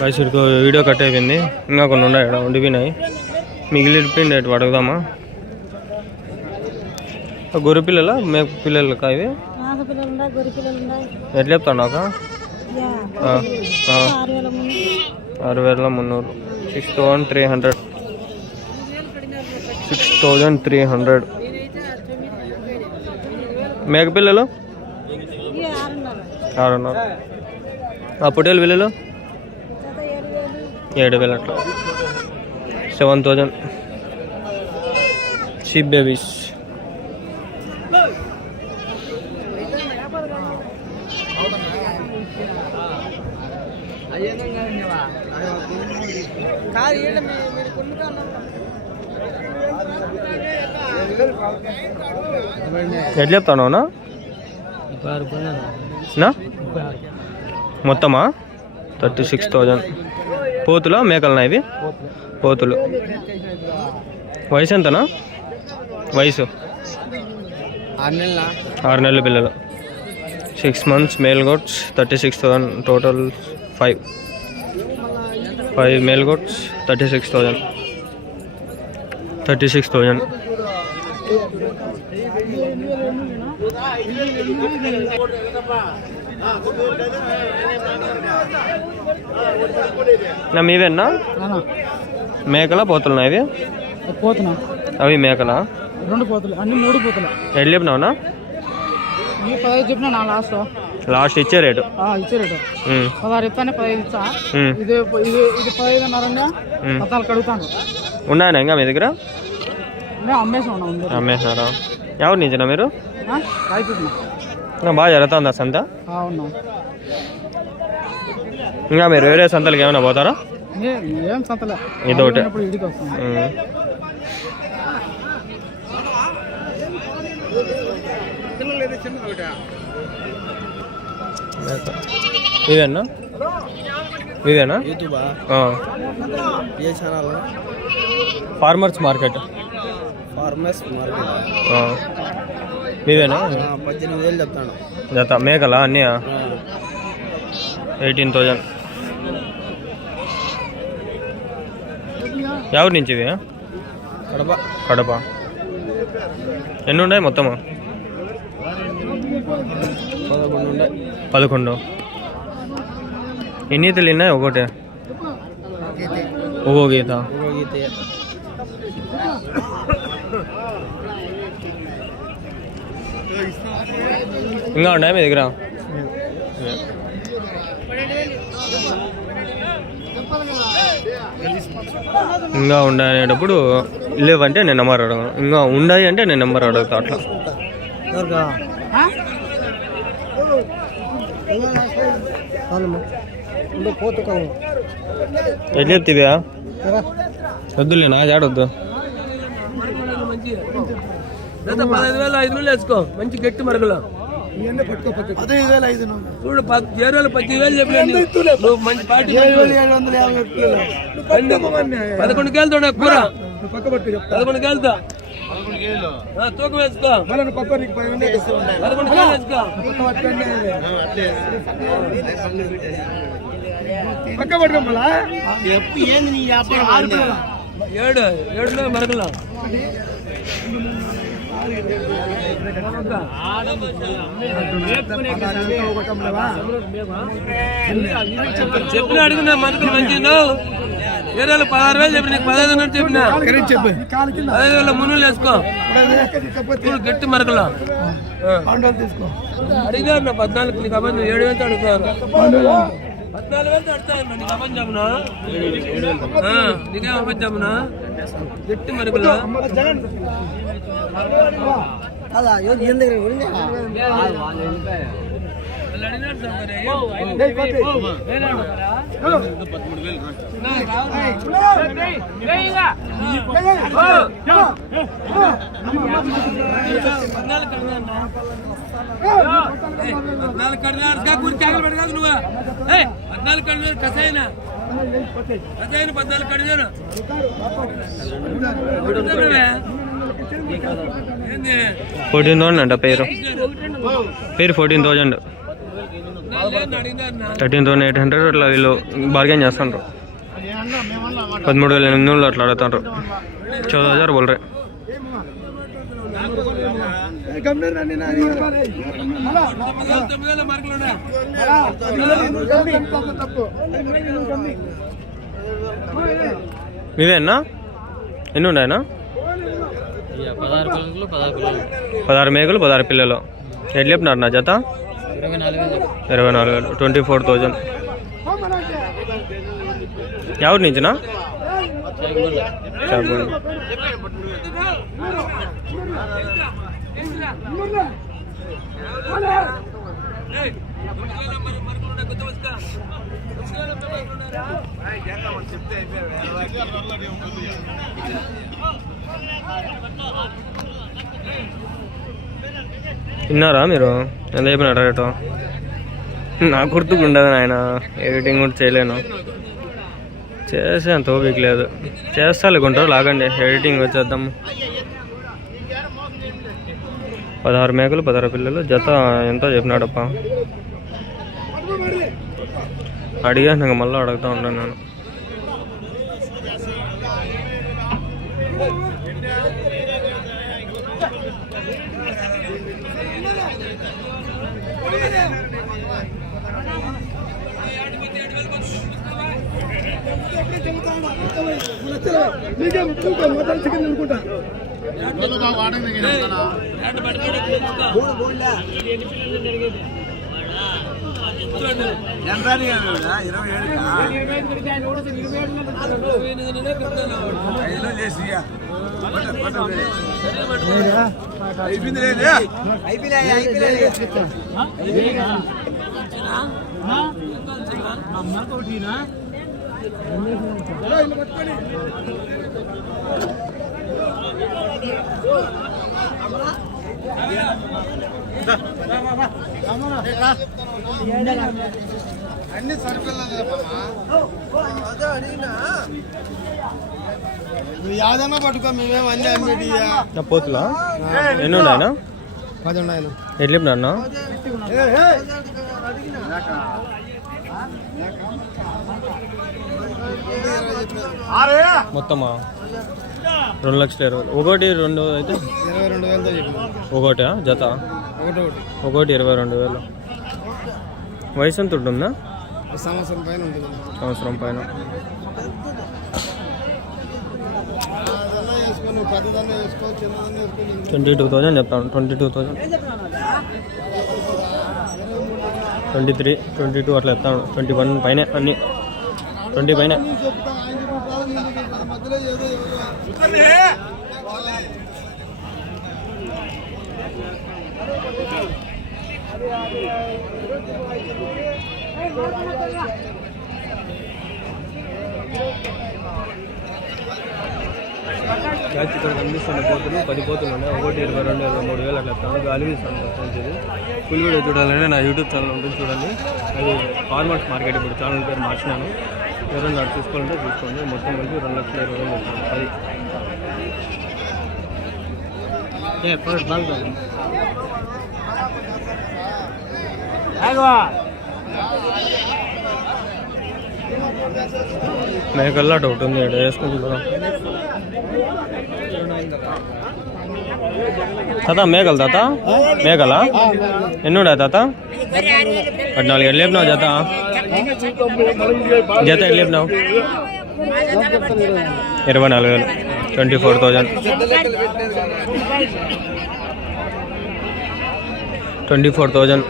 మైసూరుకు video cut అయిపోయింది, ఇంకా కొన్ని ఉన్నాయి ఇక్కడ ఉండిపోయినాయి, మిగిలిపోయింది. రేటు అడుగుదామా? గొర్రె పిల్లల మేక పిల్లలు ఇవి ఎట్లా చెప్తాను ఒక 6,300 6,300 6,300. మేక పిల్లలు 6,500. ఆ పొట్టేలు పిల్లలు 7,000 అట్లా. 7,000. Sheep babies. ఎట్లా చెప్తాను మొత్తమా? 36,000. పోతులా మేకలనా ఇవి? పోతులు. వయసు ఎంతనా? వయసు 6 నెలల పిల్లలు. 6 months male goats. 36,000 total. 5 male goats. 36,000. 36,000. మీవేనా మేకలా పోతున్నా? ఇవి పోతున్నా. అవి మేకలా? 2 పోతులు, అన్ని 3 పోతులు. ఎట్లా చెప్పినావునా? 15 చెప్పినా నా లాస్ట్ ఇచ్చే రేటు. 16 ఇస్తానే 15 ఇచ్చా. ఇది 15.5 14 అడుగుతాను. ఉన్నాయా ఇంకా మీ దగ్గర? అమ్మేసినారా? ఎవరు నిజనా మీరు? బాగా జరుగుతుందా సంత? ఇంకా మీరు వేరే సంతలకి ఏమైనా పోతారా? ఇదొకటి. ఇవేనా? ఇవేనా? Farmers market. ఇవేనా? 18,000 చెప్తాను. జత మేకలా అన్నీ? 18,000. ఎవరి నుంచి ఇవి? కడప. ఎన్ని ఉన్నాయి మొత్తము? 11. ఎన్ని ఈతలు ఉన్నాయి? ఒకటే. ఒక్కో గీత. ఇంకా ఉన్నాయా మీ దగ్గర? ఇంకా ఉండేటప్పుడు లేవంటే నేను నెంబర్ అడగను, ఇంకా ఉన్నాయి అంటే నేను నెంబర్ అడుగుతా. అట్లా ఎట్లా చెప్తివా? వద్దులే నా జాడొద్దు. 15,500 వేసుకో. మంచి గట్టి మరుగులు చూడు. 18,000 చెప్పలేదు. మంచి పార్టీ 11 కేలతో కూర. 11 కేలతో తూకం వేసుకో. 11 కేలు వేసుకో. పక్క పట్టుకోమలా 7 మరుగులు. చెప్పిన అడుగున్నా మనకు మంచి వేరే 16,000 చెప్పి నీకు 15,000 చెప్పినా. 15,000 మునులు వేసుకో. గట్టి మరకలు అడిగారు. 14 నీకు అబ్బాయి 7,000 అడుగుతారు. 14,000 అడుగుతారు. నీకు అబ్బాయి చెప్పునా? నీకేం అబ్బాయి చెప్పునా? గట్టి మరకలు కసైనా 14 కడిగాను. 14,000 అంట పేరు 14,000. 13,800 అట్లా వీళ్ళు బార్గెన్ చేస్తుండ్రు. 13,800 అట్లా అడుగుతుండ్రు. 14,000 బోల్ రే. మీవేనా? ఎన్ని ఉన్నాయన్నా? 16 మేకలు 16 పిల్లలు. ఎట్లా చెప్పినారు నా జత? 24,000. 24,000. ఎవరి నుంచినా? విన్నారా మీరు? ఎంత చెప్పినారు రేటు? నాకు గుర్తుకుండదు నాయన, ఎడిటింగ్ కూడా చేయలేను. చేసే అంత ఓపిక లేదు. చేస్తా కొంటారు లాగండి, ఎడిటింగ్ వచ్చేద్దాము. 16 మేకలు 16 పిల్లలు. జత ఎంతో చెప్పినాడప్ప. అడిగా నాకు మళ్ళీ అడుగుతా ఉన్నాను నేను. అన్ని సరుకులు యాదన్నా పట్టుకో, మేమేం అన్ని అమ్మేటియా. పోతులా ఎన్ని ఉన్నాయన? 10 ఉన్నాయన. ఎట్లా చెప్పినా? మొత్తమా 2,20,000. ఒకటి 2 అయితే 22,000 చెప్పిన. ఒకటా జత? ఒకటి 22,000. వయసు ఎంత ఉంటుందా? సంవత్సరం పైన ఉంటుంది. సంవత్సరం పైన. 22,000 చెప్తాను. 22,000. 23, 22 అట్లా చెప్తాను. 21 పైన అన్నీ. 20 పైన. ఇక్కడ కనిపిస్తున్న పోతులు 10 పోతులు ఉన్నాయి. ఒకటి 22,000, 23,000 అట్లా చెప్తాను. గాలి వీస్తాను వచ్చేది. ఫుల్ వీడియో చూడాలంటే నా యూట్యూబ్ ఛానల్ ఉంటుంది, చూడండి. అది ఫార్మర్స్ మార్కెట్. ఇప్పుడు ఛానల్ పేరు మార్చినాను. ఎవరైనా నాకు చూసుకోవాలంటే చూసుకోండి. మొత్తం కలిపి 2,20,000 చెప్తాను. మేకల్లా ఒకటి ఉంది, వేసుకుంటున్నా. తాత మేకలు? తాత మేకలా ఎన్ని ఉన్నాయి తాత? 14. ఎట్లా చెప్పినావు జత? జత ఎట్లా చెప్పినావు? 24,000. 24,000. 24,000.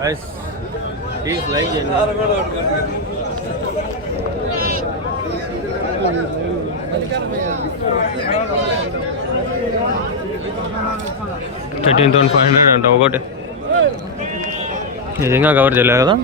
Guys, please like and 13,500 అంట ఒకటి. నిజంగా కవర్ చేయలేదు కదా.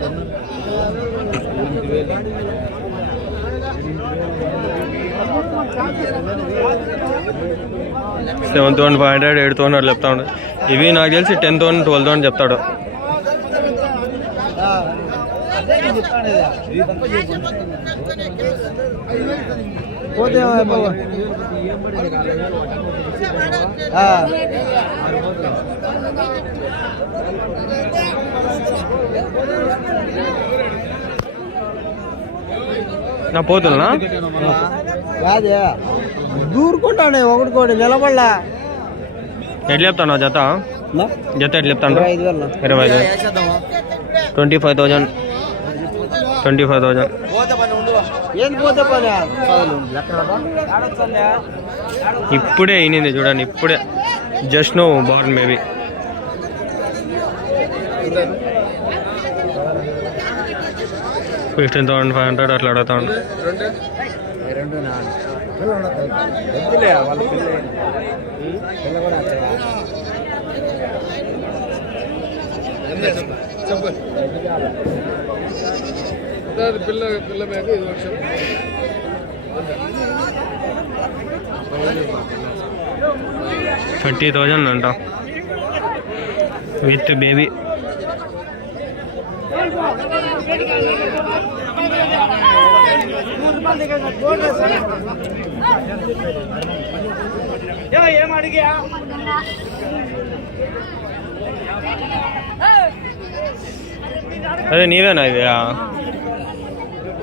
$7,500 $8,000 చెప్తా ఉన్నాడు. ఇవి నాకు తెలిసి 10,000 12,000 చెప్తాడు. నా పోతున్నా కాదే దూరుకుంటానే ఒకటి కోటి నిలబడలా. ఎట్లా చెప్తాను జత జత ఎట్లా చెప్తాను? 25,000 25,000 25,000. ఏం పోతే పని ఇప్పుడే అయినింది చూడండి, ఇప్పుడే జస్ట్ నో బార్న్ మేబీ. $15,500 అట్లా అడుగుతాను. పిల్ల పిల్ల మేక 5 లక్షలు. 30,000 అంట విత్ బేబీ. అదే నీవేనా ఇవి?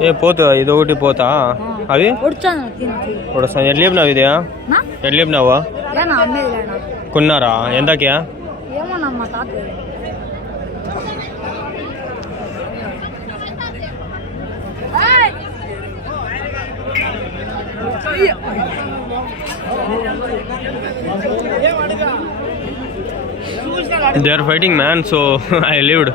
ఏ పోతా ఇదొకటి పోతా అవి పొడుస్తాను. ఎట్లా చెప్పినావు ఇది? ఎట్లా చెప్పినావా? కొన్నారా? ఎంతకి? They are fighting, man, so I lived.